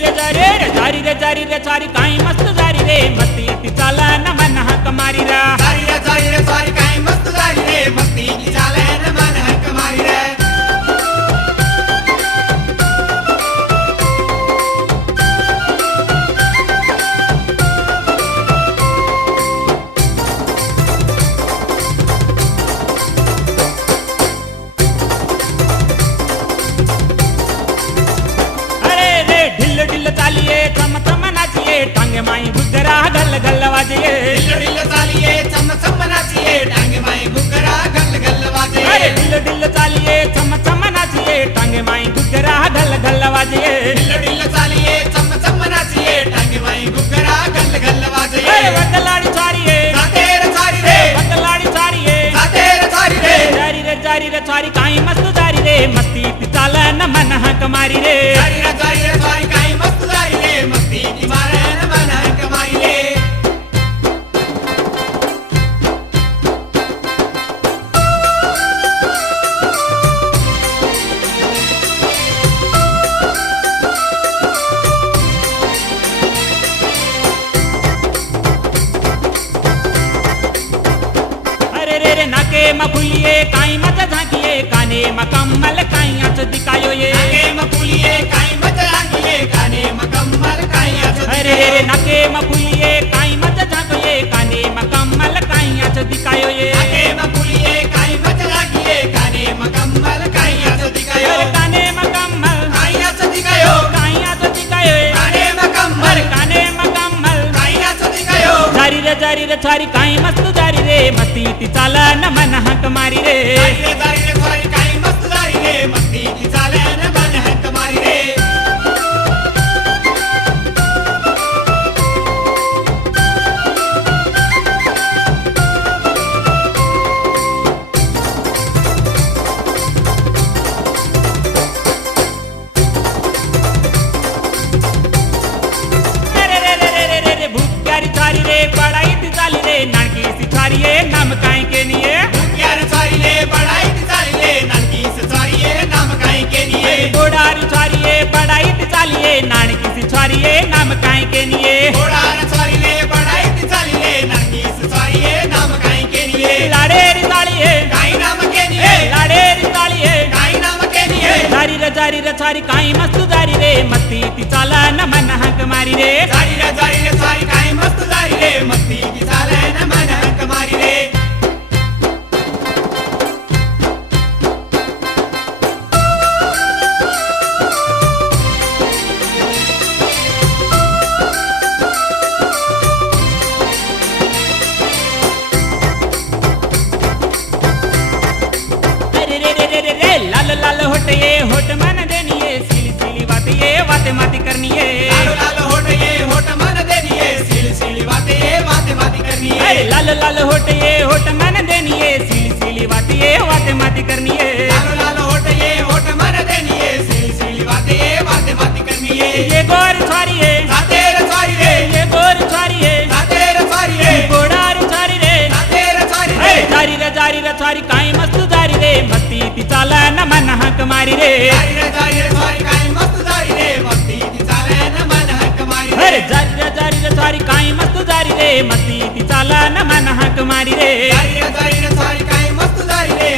जारी रे सारी काही मस्त जारी रे मस्ती ती चाला न मन हक मारी रा जारी रे सारी काही मस्त जारी रे मस्ती ती चाले न मन हक मारी रे चालिए चम चम नाचिए टांगे माई घुघरा गल गल वाजिए डिल चालिए चम चम नाचिए टांगे माई घुघरा गल गल वाजिए अरे डिल चालिए चम चम नाचिए टांगे माई घुघरा गल गल वाजिए डिल चालिए चम चम नाचिए टांगे माई घुघरा गल गल वाजिए अरे बदलाड़ी छारिए जाते रे छारी रे बदलाड़ी छारिए जाते रे छारी रे जारी रे छारी काई मस्त जारी रे मस्ती ती चाला न मन हक मारी रे जारी रे छारी काई मस्त जारी रे मस्ती ती मारे न मन हक मारी रे नाके मफुलिए काई मत झांकिए काने मकम्मल काई आंच दिखायो ये नाके मफुलिए काई मत झांकिए काने मकम्मल काई आंच अरे नाके मफुलिए काई मत झांकिए काने मकम्मल काई आंच दिखायो ये नाके मफुलिए काई मत झांकिए काने मकम्मल काई आंच दिखायो काने मकम्मल काई आंच दिखायो काई आंच दिखायो काने मकम्मल काई आंच दिखायो जारी रे छारी काई मस्त जारी रे मस्ती ती चाला न मन हक मारी रे जारी रे छारी काई मस्त जारी रे मस्ती ती चाले न मन हक मारी रे नानकी सी छारिए नाम काई के लिए यार छारिए बड़ाई ती छारिए नानकी सी छारिए नाम काई के लिए गोड़ारी छारिए बड़ाई ती छारिए नानकी सी छारिए नाम काई के लिए गोड़ार छारिए बड़ाई ती छारिए नानकी सी छारिए नाम काई के लिए लाड़े री छारिए काई नाम के लिए लाड़े री छारिए काई नाम के लिए जारी रे छारी काई मस्त जारी रे मस्ती ती चाला न मन हक मारी रे जारी रे छारी काई मस्त जारी रे मस्ती ती चाले न मन हक मारी रे लाल लाल होट ये होट मन देनिए सिली सिली बात माती करनी है लाल होट ये होट मन देनिए सिली सिली बात माती करनी है लाल लाल होट ये होट मन देनिए सिली सिली बात माती करनी है लाल होट ये होट मन देनिए सिली सिली बात माती करनी है ये गोर छारी है जाते रे छारी रे ये गोर छारी है जाते रे छारी रे गोड़ार छारी रे जाते रे छारी रे जारी रे छारी काई मस्त जारी रे मस्ती ती चाला न मन हक मारी रे जारी रे छारी काई मस्त जारी रे मस्ती ती चाले न मन हक मारी रे जारी रे छारी काई मस्त जारी रे मस्ती ती चाला न मन हक मारी रे जारी रे छारी काई मस्त जारी रे